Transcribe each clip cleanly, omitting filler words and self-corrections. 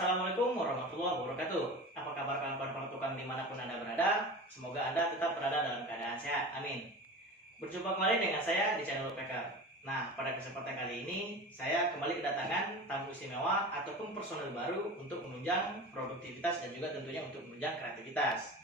Assalamualaikum warahmatullahi wabarakatuh. Apa kabar kawan-kawan pertukang dimanapun Anda berada? Semoga Anda tetap berada dalam keadaan sehat. Amin. Berjumpa kembali dengan saya di channel Woodpecker. Nah, pada kesempatan kali ini saya kembali kedatangan tamu istimewa ataupun personel baru untuk menunjang produktivitas dan juga tentunya untuk menunjang kreativitas.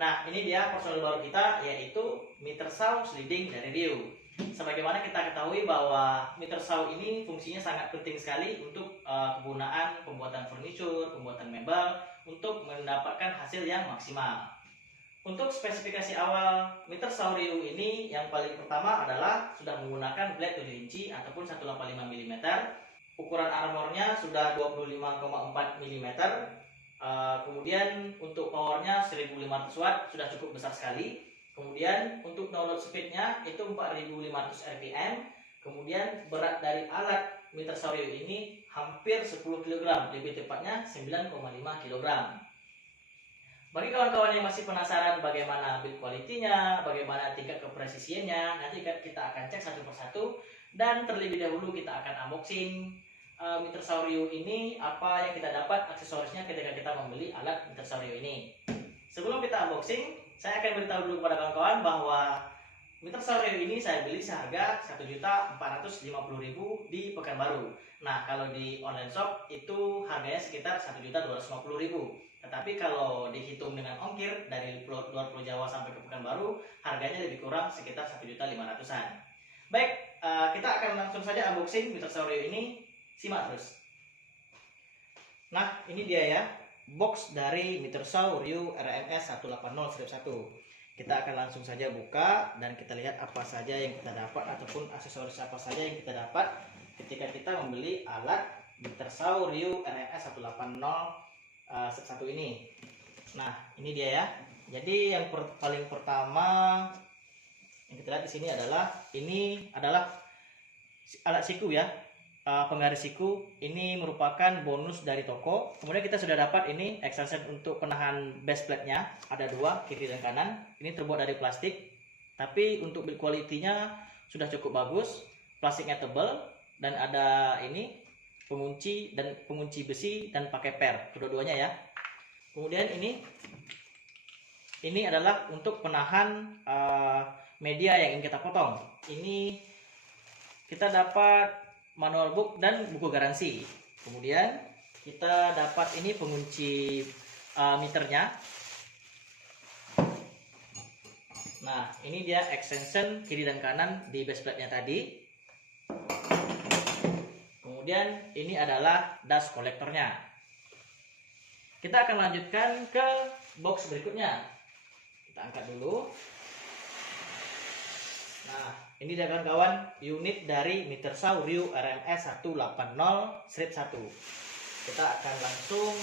Nah, ini dia personel baru kita, yaitu meter saw sliding dari Ryu. Sebagaimana kita ketahui bahwa meter saw ini fungsinya sangat penting sekali untuk kegunaan pembuatan furniture, pembuatan mebel, untuk mendapatkan hasil yang maksimal. Untuk spesifikasi awal meter saw Ryu ini, yang paling pertama adalah sudah menggunakan blade 7 inci ataupun 185 mm. Ukuran armornya sudah 25,4 mm. Kemudian untuk powernya 1500 watt, sudah cukup besar sekali. Kemudian untuk download speednya itu 4500 rpm. Kemudian berat dari alat meter saw Ryu ini hampir 10 kg, lebih tepatnya 9,5 kg. Bagi kawan-kawan yang masih penasaran bagaimana build quality-nya, bagaimana tingkat kepresisiannya, nanti kita akan cek satu persatu. Dan terlebih dahulu kita akan unboxing meter saw Ryu ini, apa yang kita dapat aksesorisnya ketika kita membeli alat meter saw Ryu ini. Sebelum kita unboxing, saya akan beritahu dulu kepada kawan-kawan bahwa meter saw Ryu ini saya beli seharga Rp1.450.000 di Pekanbaru. Nah, kalau di online shop itu harganya sekitar Rp1.250.000. Tetapi kalau dihitung dengan ongkir dari luar Pulau Jawa sampai ke Pekanbaru, harganya lebih kurang sekitar Rp1.500.000-an. Baik, kita akan langsung saja unboxing meter saw Ryu ini. Simak terus. Nah, ini dia ya, box dari meter saw Ryu RMS 180-1. Kita akan langsung saja buka dan kita lihat apa saja yang kita dapat ataupun aksesoris apa saja yang kita dapat ketika kita membeli alat meter saw Ryu RMS 180-1 ini. Nah, ini dia ya. Jadi yang paling pertama yang kita lihat di sini adalah alat siku ya. Penggaris siku ini merupakan bonus dari toko. Kemudian kita sudah dapat ini extension untuk penahan base plate-nya, ada dua, kiri dan kanan. Ini terbuat dari plastik, tapi untuk build quality-nya sudah cukup bagus. Plastiknya tebal dan ada ini pengunci besi dan pakai per kedua-duanya ya. Kemudian ini adalah untuk penahan media yang ingin kita potong. Ini kita dapat manual book dan buku garansi. Kemudian kita dapat ini pengunci meternya. Nah, ini dia extension kiri dan kanan di base plate-nya tadi. Kemudian ini adalah dust collector-nya. Kita akan lanjutkan ke box berikutnya. Kita angkat dulu. Nah, ini dia kawan-kawan unit dari meter saw Ryu RMS 180-1. Kita akan langsung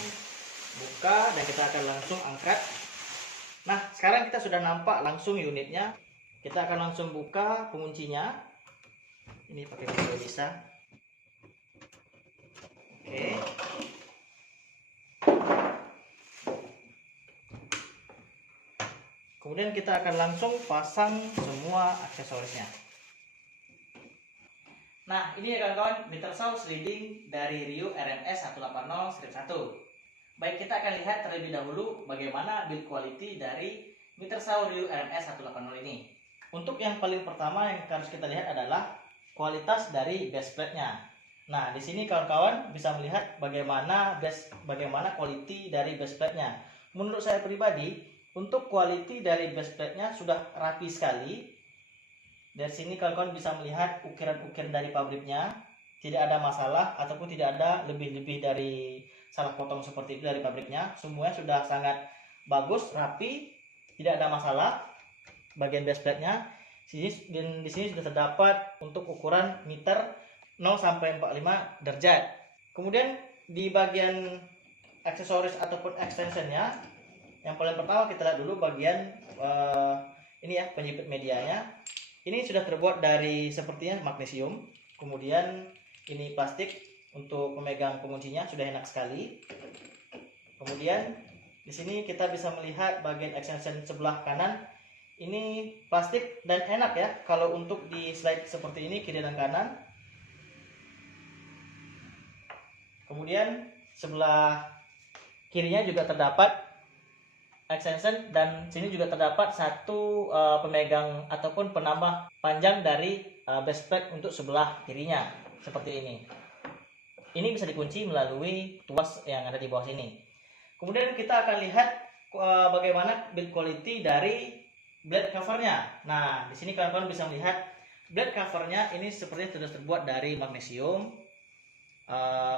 buka dan kita akan langsung angkat. Nah, sekarang kita sudah nampak langsung unitnya. Kita akan langsung buka penguncinya. Ini pakai pisau bisa. Oke. Kemudian kita akan langsung pasang semua aksesorisnya. Nah, ini ya kawan-kawan meter saw sliding dari Ryu RMS 180-1. Baik, kita akan lihat terlebih dahulu bagaimana build quality dari meter saw Ryu RMS 180 ini. Untuk yang paling pertama yang harus kita lihat adalah kualitas dari base plate-nya. Nah, di sini kawan-kawan bisa melihat bagaimana quality dari base plate-nya. Menurut saya pribadi, untuk quality dari base plate-nya sudah rapi sekali. Dari sini kawan-kawan bisa melihat ukiran-ukiran dari pabriknya, tidak ada masalah ataupun tidak ada lebih-lebih dari salah potong seperti itu dari pabriknya. Semuanya sudah sangat bagus, rapi, tidak ada masalah bagian base plate-nya. Dan di sini sudah terdapat untuk ukuran meter 0 sampai 45 derajat. Kemudian di bagian aksesoris ataupun extensionnya, yang paling pertama kita lihat dulu bagian ini ya, penjepit medianya. Ini sudah terbuat dari sepertinya magnesium. Kemudian ini plastik untuk pemegang penguncinya, sudah enak sekali. Kemudian di sini kita bisa melihat bagian extension sebelah kanan. Ini plastik dan enak ya kalau untuk di slide seperti ini kiri dan kanan. Kemudian sebelah kirinya juga terdapat extension, dan sini juga terdapat satu pemegang ataupun penambah panjang dari base plate untuk sebelah kirinya seperti ini. Ini bisa dikunci melalui tuas yang ada di bawah sini. Kemudian kita akan lihat bagaimana build quality dari blade covernya. Nah, di sini kawan-kawan bisa melihat blade covernya ini sepertinya sudah terbuat dari magnesium.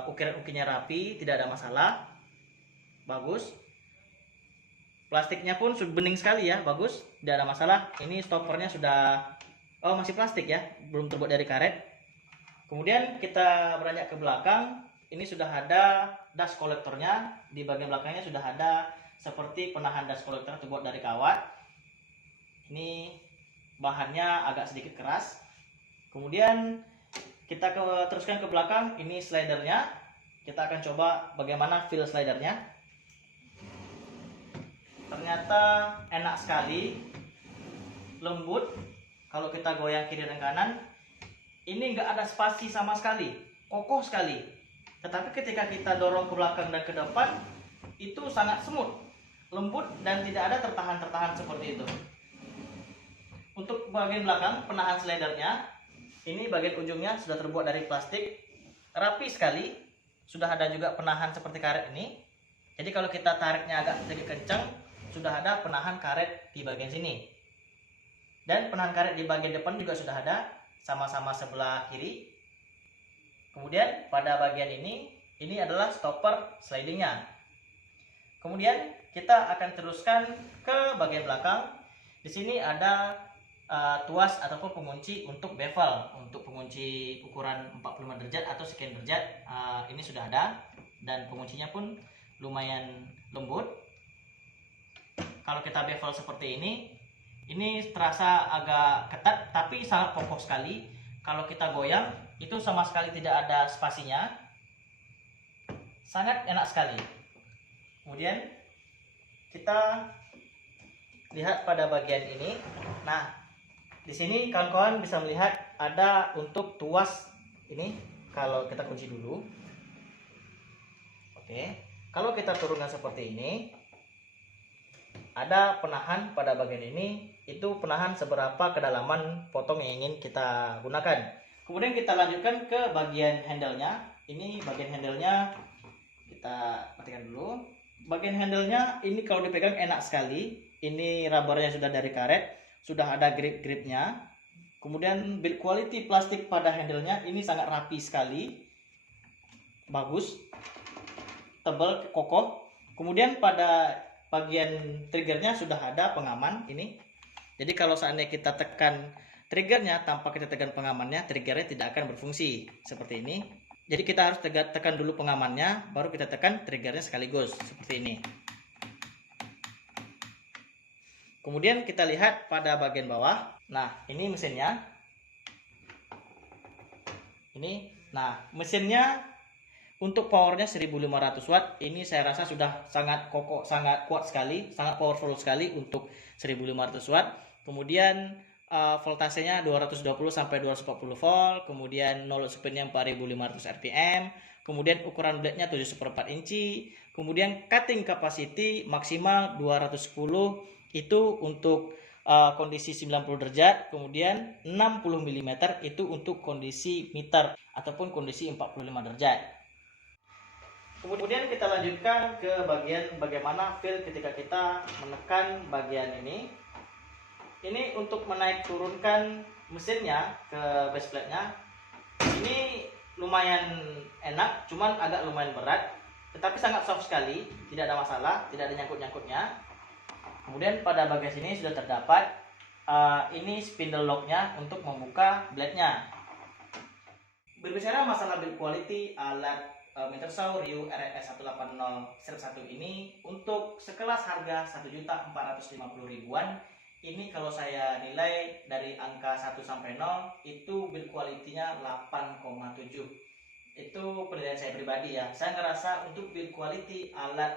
Ukiran-ukirannya rapi, tidak ada masalah, bagus. Plastiknya pun bening sekali ya, bagus, tidak ada masalah. Ini stoppernya sudah masih plastik ya, belum terbuat dari karet. Kemudian kita beranjak ke belakang, ini sudah ada dust collectornya. Di bagian belakangnya sudah ada seperti penahan dust collector terbuat dari kawat. Ini bahannya agak sedikit keras. Kemudian kita teruskan ke belakang, ini slidernya. Kita akan coba bagaimana feel slidernya. Ternyata enak sekali, lembut. Kalau kita goyang kiri dan kanan, ini nggak ada spasi sama sekali, kokoh sekali. Tetapi ketika kita dorong ke belakang dan ke depan, itu sangat smooth, lembut, dan tidak ada tertahan-tertahan seperti itu. Untuk bagian belakang, penahan slidernya, ini bagian ujungnya sudah terbuat dari plastik, rapi sekali. Sudah ada juga penahan seperti karet ini. Jadi kalau kita tariknya agak sedikit kencang, sudah ada penahan karet di bagian sini. Dan penahan karet di bagian depan juga sudah ada, sama-sama sebelah kiri. Kemudian pada bagian ini adalah stopper slidingnya. Kemudian kita akan teruskan ke bagian belakang. Di sini ada tuas ataupun pengunci untuk bevel, untuk pengunci ukuran 45 derajat atau sekian derajat. Ini sudah ada, dan penguncinya pun lumayan lembut. Kalau kita bevel seperti ini terasa agak ketat tapi sangat kokoh sekali. Kalau kita goyang itu sama sekali tidak ada spasinya, sangat enak sekali. Kemudian kita lihat pada bagian ini. Nah, di sini kawan-kawan bisa melihat ada untuk tuas ini. Kalau kita kunci dulu, oke. Kalau kita turunkan seperti ini, ada penahan pada bagian ini. Itu penahan seberapa kedalaman potong yang ingin kita gunakan. Kemudian kita lanjutkan ke bagian handle-nya. Ini bagian handle-nya kita matikan dulu. Bagian handle-nya ini kalau dipegang enak sekali. Ini rubbernya sudah dari karet, sudah ada grip-gripnya. Kemudian build quality plastik pada handle-nya ini sangat rapi sekali, bagus, tebal, kokoh. Kemudian pada bagian triggernya sudah ada pengaman ini. Jadi kalau seandainya kita tekan triggernya tanpa kita tekan pengamannya, triggernya tidak akan berfungsi seperti ini. Jadi kita harus tekan dulu pengamannya, baru kita tekan triggernya sekaligus seperti ini. Kemudian kita lihat pada bagian bawah. Nah, ini mesinnya. Nah, mesinnya untuk powernya 1500 watt. Ini saya rasa sudah sangat kokoh, sangat kuat sekali, sangat powerful sekali untuk 1500 watt. Kemudian voltasenya 220 sampai 240 volt. Kemudian no load speednya 4500 rpm. Kemudian ukuran blade-nya 7/4 inci. Kemudian cutting capacity maksimal 210. Itu untuk kondisi 90 derajat, kemudian 60 mm itu untuk kondisi meter ataupun kondisi 45 derajat. Kemudian kita lanjutkan ke bagian bagaimana feel ketika kita menekan bagian ini. Ini untuk menaik turunkan mesinnya ke base plate-nya. Ini lumayan enak, cuman agak lumayan berat, tetapi sangat soft sekali, tidak ada masalah, tidak ada nyangkut-nyangkutnya. Kemudian pada bagian sini sudah terdapat ini spindle lock-nya untuk membuka blade-nya. Berbicara masalah build quality alat Metersaur Ryu RS 180-1 ini untuk sekelas harga 1.450.000-an, ini kalau saya nilai dari angka 1 sampai 0 itu build quality-nya 8,7. Itu penilaian saya pribadi ya. Saya ngerasa untuk build quality alat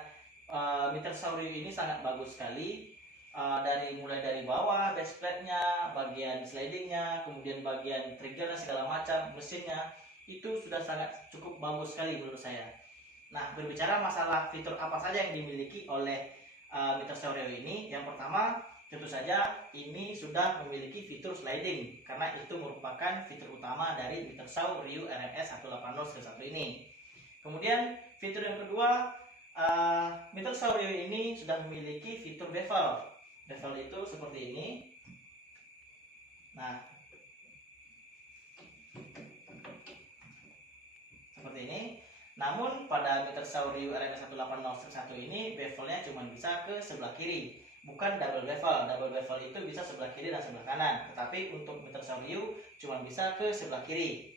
Metersaur ini sangat bagus sekali. Mulai dari bawah base plate-nya, bagian slidingnya, kemudian bagian triggernya segala macam, mesinnya itu sudah sangat cukup bagus sekali menurut saya. Nah, berbicara masalah fitur apa saja yang dimiliki oleh meter Saureo ini, yang pertama tentu saja ini sudah memiliki fitur sliding karena itu merupakan fitur utama dari meter Saureo RMS 180-1 ini. Kemudian fitur yang kedua, meter Saureo ini sudah memiliki fitur bevel. Bevel itu seperti ini. Nah, seperti ini. Namun pada meter Saureo RMS 180-1 ini bevelnya cuma bisa ke sebelah kiri, bukan double bevel. Double bevel itu bisa sebelah kiri dan sebelah kanan, tetapi untuk meter Saureo cuma bisa ke sebelah kiri.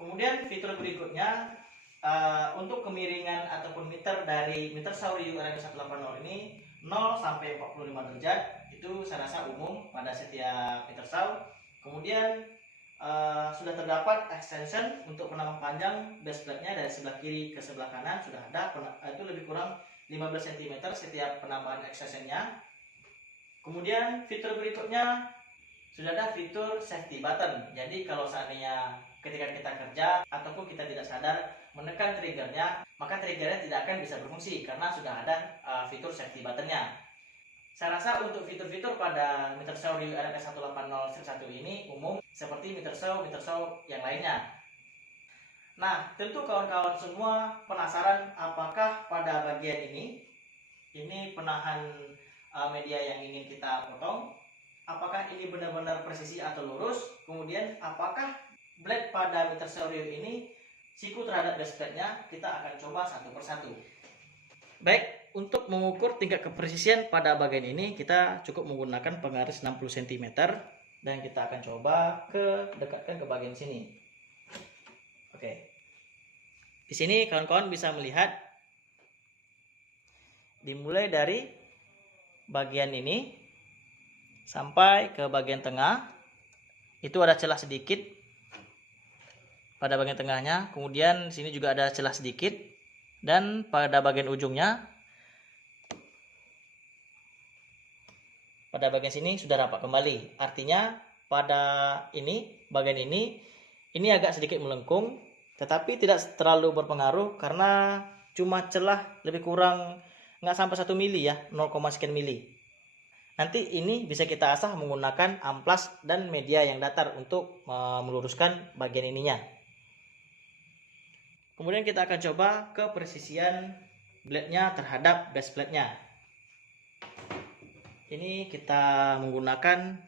Kemudian fitur berikutnya, untuk kemiringan ataupun meter dari meter Saureo RMS 180 ini 0 sampai 45 derajat itu saya rasa umum pada setiap meter Sau. Kemudian sudah terdapat extension untuk penambah panjang base plate-nya dari sebelah kiri ke sebelah kanan, sudah ada, itu lebih kurang 15 cm setiap penambahan extension-nya. Kemudian fitur berikutnya sudah ada fitur safety button. Jadi kalau seandainya ketika kita kerja ataupun kita tidak sadar menekan triggernya, maka triggernya tidak akan bisa berfungsi karena sudah ada fitur safety button-nya. Saya rasa untuk fitur-fitur pada meter Saureo RMS 180-1 ini umum seperti meter Sau yang lainnya. Nah, tentu kawan-kawan semua penasaran apakah pada bagian ini penahan media yang ingin kita potong, apakah ini benar-benar presisi atau lurus. Kemudian apakah blade pada meter Saureo ini siku terhadap base plate-nya, kita akan coba satu persatu. Baik, untuk mengukur tingkat kepresisian pada bagian ini kita cukup menggunakan penggaris 60 cm dan kita akan coba dekatkan ke bagian sini. Oke. Di sini kawan-kawan bisa melihat dimulai dari bagian ini sampai ke bagian tengah itu ada celah sedikit pada bagian tengahnya, kemudian sini juga ada celah sedikit, dan pada bagian ujungnya pada bagian sini sudah rapat kembali. Artinya pada bagian ini agak sedikit melengkung, tetapi tidak terlalu berpengaruh karena cuma celah lebih kurang nggak sampai 1 mili ya, 0, sekian mili. Nanti ini bisa kita asah menggunakan amplas dan media yang datar untuk meluruskan bagian ininya. Kemudian kita akan coba kepresisian blade-nya terhadap base plate-nya. Ini kita menggunakan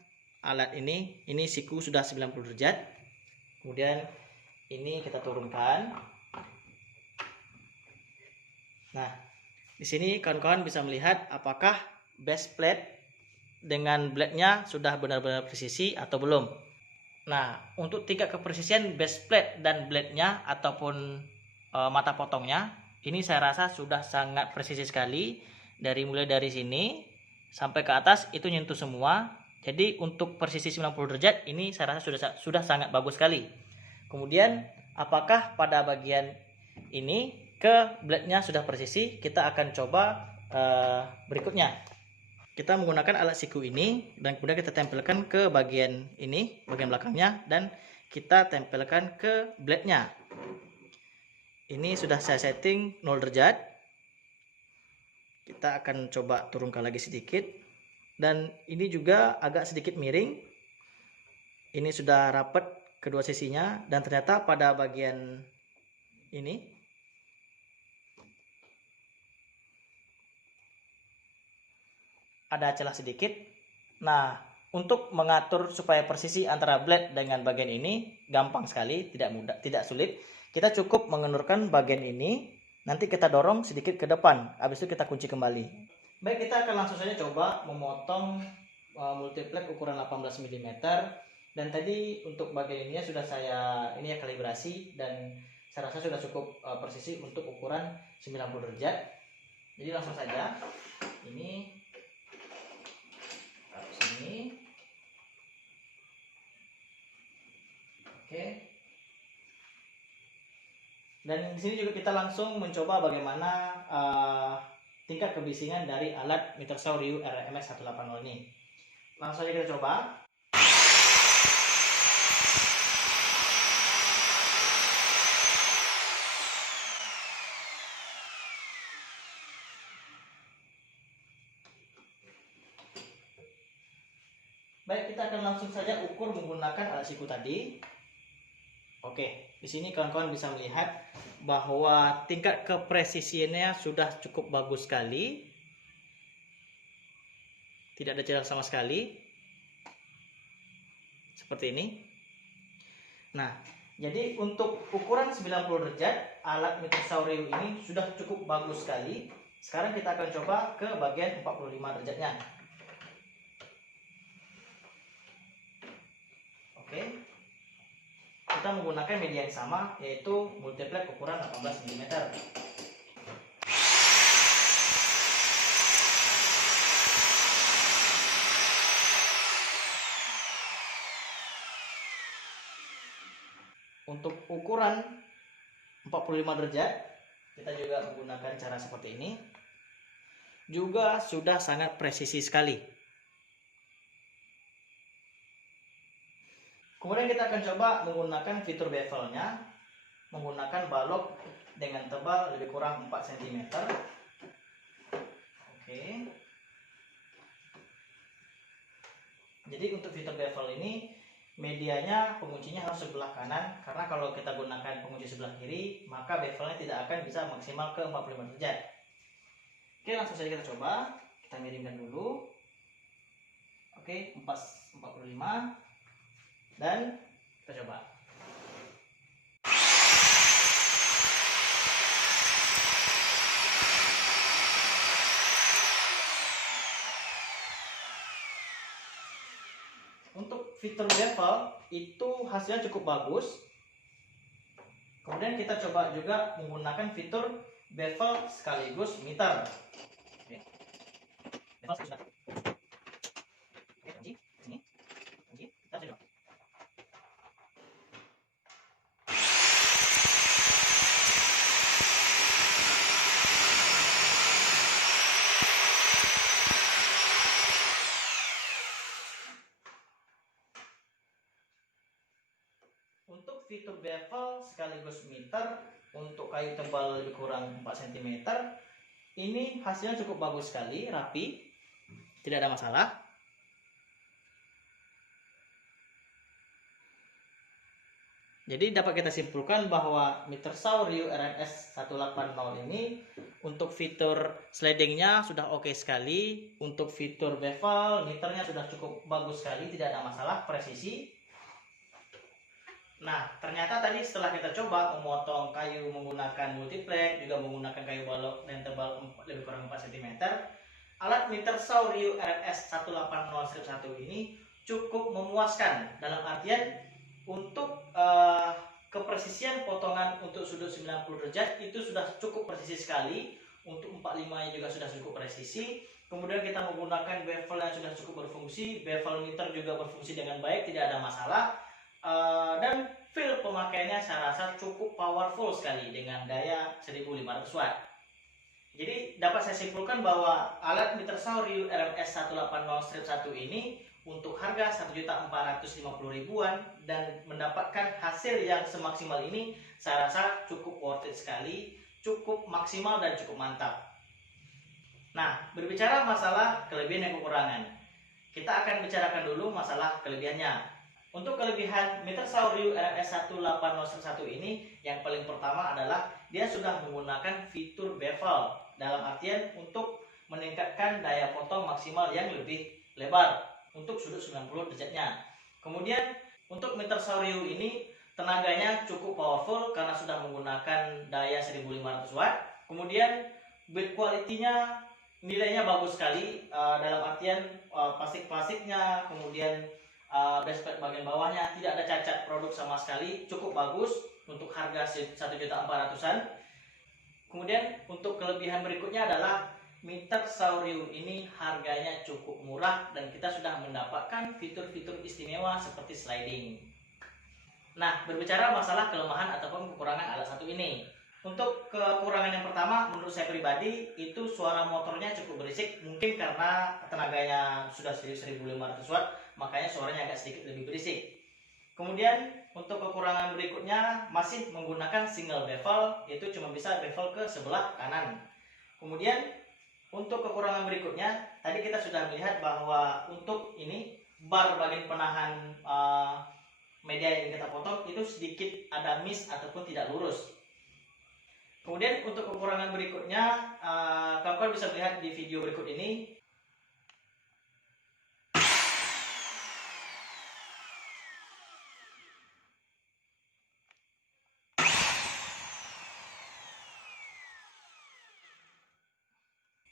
alat ini siku sudah 90 derajat. Kemudian ini kita turunkan. Nah, di sini kawan-kawan bisa melihat apakah base plate dengan blade-nya sudah benar-benar presisi atau belum. Nah, untuk tingkat kepresisian base plate dan blade-nya ataupun mata potongnya, ini saya rasa sudah sangat presisi sekali. Mulai dari sini sampai ke atas itu nyentuh semua. Jadi untuk presisi 90 derajat ini saya rasa sudah sangat bagus sekali. Kemudian apakah pada bagian ini ke blade-nya sudah presisi? Kita akan coba berikutnya. Kita menggunakan alat siku ini dan kemudian kita tempelkan ke bagian ini, bagian belakangnya, dan kita tempelkan ke blade-nya. Ini sudah saya setting 0 derajat. Kita akan coba turunkan lagi sedikit. Dan ini juga agak sedikit miring. Ini sudah rapat kedua sisinya. Dan ternyata pada bagian ini ada celah sedikit. Nah, untuk mengatur supaya presisi antara blade dengan bagian ini gampang sekali, tidak sulit. Kita cukup mengendurkan bagian ini, nanti kita dorong sedikit ke depan, habis itu kita kunci kembali. Baik, kita akan langsung saja coba memotong multiplek ukuran 18 mm. Dan tadi untuk bagian ini sudah saya kalibrasi dan saya rasa sudah cukup presisi untuk ukuran 90 derajat. Jadi langsung saja ini taruh sini. Oke. Dan di sini juga kita langsung mencoba bagaimana tingkat kebisingan dari alat meter Saureo RMS 180 ini. Langsung saja kita coba. Baik, kita akan langsung saja ukur menggunakan alat siku tadi. Oke, di sini kawan-kawan bisa melihat bahwa tingkat kepresisiannya sudah cukup bagus sekali. Tidak ada celah sama sekali. Seperti ini. Nah, jadi untuk ukuran 90 derajat, alat meter Saurio ini sudah cukup bagus sekali. Sekarang kita akan coba ke bagian 45 derajatnya. Oke. Kita menggunakan media yang sama, yaitu multiplek ukuran 18 mm. Untuk ukuran 45 derajat, kita juga menggunakan cara seperti ini. Juga sudah sangat presisi sekali. Kemudian kita akan coba menggunakan fitur bevelnya, menggunakan balok dengan tebal lebih kurang 4 cm. Oke. Jadi untuk fitur bevel ini, medianya penguncinya harus sebelah kanan, karena kalau kita gunakan pengunci sebelah kiri, maka bevelnya tidak akan bisa maksimal ke 45 derajat. Oke, langsung saja kita coba. Kita miringkan dulu. Oke, 45. Dan kita coba. Untuk fitur bevel itu hasilnya cukup bagus. Kemudian kita coba juga menggunakan fitur bevel sekaligus meter. Oke. Bevel sudah. Oke, kunci sini. Kunci. Kita coba. Untuk fitur bevel sekaligus meter untuk kayu tebal lebih kurang 4 cm, ini hasilnya cukup bagus sekali, rapi, tidak ada masalah. Jadi dapat kita simpulkan bahwa meter Saurio RMS 180 ini untuk fitur slidingnya sudah oke sekali, untuk fitur bevel meternya sudah cukup bagus sekali, tidak ada masalah, presisi. Nah, ternyata tadi setelah kita coba memotong kayu menggunakan multiplek, juga menggunakan kayu balok dan tebal lebih kurang 4 cm, alat meter Saurio RMS 180-1 ini cukup memuaskan, dalam artian untuk kepresisian potongan untuk sudut 90 derajat itu sudah cukup presisi sekali. Untuk 45-nya juga sudah cukup presisi. Kemudian kita menggunakan bevel yang sudah cukup berfungsi, bevel meter juga berfungsi dengan baik, tidak ada masalah. Dan feel pemakaiannya saya rasa cukup powerful sekali dengan daya 1500 watt. Jadi dapat saya simpulkan bahwa alat meter Saurio RMS 180-1 ini untuk harga 1.450.000-an dan mendapatkan hasil yang semaksimal ini, saya rasa cukup worth it sekali, cukup maksimal dan cukup mantap. Nah, berbicara masalah kelebihan dan kekurangan, kita akan bicarakan dulu masalah kelebihannya. Untuk kelebihan meter Saurio RMS 180-1 ini, yang paling pertama adalah dia sudah menggunakan fitur bevel, dalam artian untuk meningkatkan daya potong maksimal yang lebih lebar untuk sudut 90 derajatnya. Kemudian untuk meter Saurio ini tenaganya cukup powerful karena sudah menggunakan daya 1500 watt. Kemudian build quality-nya nilainya bagus sekali, dalam artian plastik-plastiknya, kemudian dashboard bagian bawahnya tidak ada cacat produk sama sekali, cukup bagus untuk harga 1.400.000-an. Kemudian untuk kelebihan berikutnya adalah meter Saurio ini harganya cukup murah dan kita sudah mendapatkan fitur-fitur istimewa seperti sliding. Nah, berbicara masalah kelemahan ataupun kekurangan alat satu ini. Untuk kekurangan yang pertama, menurut saya pribadi, itu suara motornya cukup berisik. Mungkin karena tenaganya sudah 1500 watt, makanya suaranya agak sedikit lebih berisik. Kemudian untuk kekurangan berikutnya masih menggunakan single bevel, yaitu cuma bisa bevel ke sebelah kanan. Kemudian untuk kekurangan berikutnya, tadi kita sudah melihat bahwa untuk ini bar bagian penahan media yang kita potong itu sedikit ada miss ataupun tidak lurus. Kemudian untuk kekurangan berikutnya, kawan-kawan bisa melihat di video berikut ini.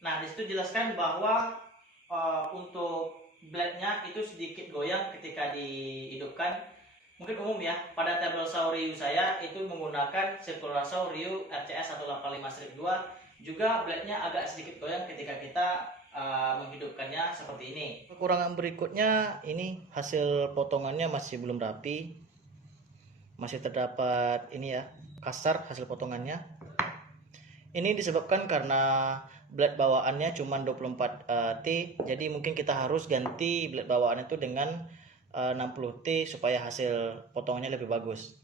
Nah, disitu jelaskan bahwa untuk blade-nya itu sedikit goyang ketika dihidupkan. Mungkin umum ya, pada tabel saw Ryu saya itu menggunakan circular saw Ryu RCS 185-2, juga blade-nya agak sedikit goyang ketika kita menghidupkannya seperti ini. Kekurangan berikutnya, ini hasil potongannya masih belum rapi, masih terdapat ini ya, kasar hasil potongannya. Ini disebabkan karena blade bawaannya cuma 24 T, jadi mungkin kita harus ganti blade bawaan itu dengan 60 T supaya hasil potongannya lebih bagus.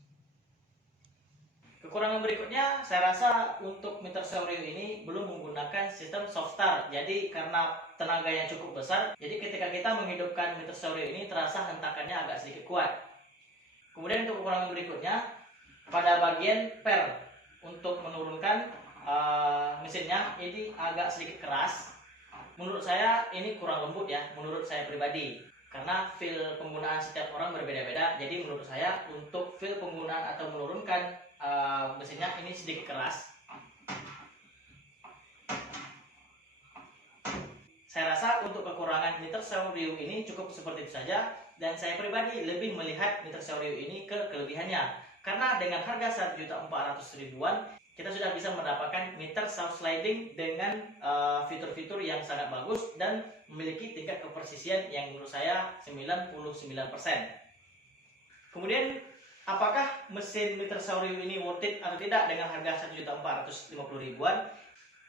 Kekurangan berikutnya, saya rasa untuk meter saw Ryu ini belum menggunakan sistem soft start. Jadi karena tenaganya cukup besar, jadi ketika kita menghidupkan meter saw Ryu ini terasa hentakannya agak sedikit kuat. Kemudian untuk kekurangan berikutnya, pada bagian per untuk menurunkan mesinnya ini agak sedikit keras. Menurut saya ini kurang lembut ya, menurut saya pribadi. Karena feel penggunaan setiap orang berbeda-beda, jadi menurut saya untuk feel penggunaan atau menurunkan mesinnya ini sedikit keras. Saya rasa untuk kekurangan meter saw Ryu ini cukup seperti itu saja, dan saya pribadi lebih melihat meter saw Ryu ini ke kelebihannya. Karena dengan harga 1.400.000-an kita sudah bisa mendapatkan meter saw sliding dengan fitur-fitur yang sangat bagus dan memiliki tingkat kepresisian yang menurut saya 99%. Kemudian, apakah mesin meter saw Ryu ini worth it atau tidak dengan harga 1.450.000-an?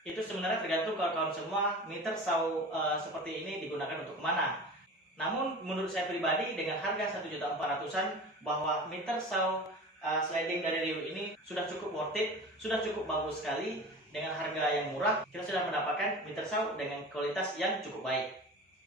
Itu sebenarnya tergantung kawan-kawan semua meter saw seperti ini digunakan untuk mana. Namun menurut saya pribadi dengan harga 1.400.000-an bahwa meter saw sliding dari Ryu ini sudah cukup worth it, sudah cukup bagus sekali. Dengan harga yang murah, kita sudah mendapatkan meter saw dengan kualitas yang cukup baik.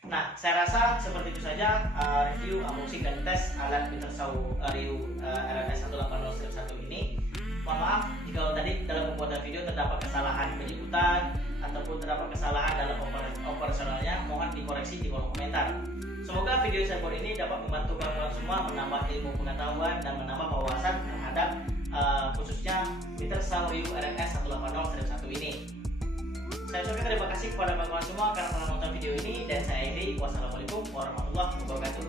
Nah, saya rasa seperti itu saja review, unboxing, dan tes alat meter saw Ryu RMS 180-1 ini. Mohon maaf jika tadi dalam pembuatan video terdapat kesalahan penyebutan ataupun terdapat kesalahan dalam operasionalnya, mohon dikoreksi di kolom komentar. Semoga video saya buat ini dapat membantu kawan-kawan semua menambah ilmu pengetahuan dan menambah wawasan terhadap khususnya meter saw Ryu RMS 180-1 ini. Saya ucapkan terima kasih kepada kawan-kawan semua karena telah menonton video ini, dan saya akhiri. Wassalamualaikum warahmatullahi wabarakatuh.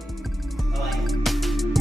Bye bye.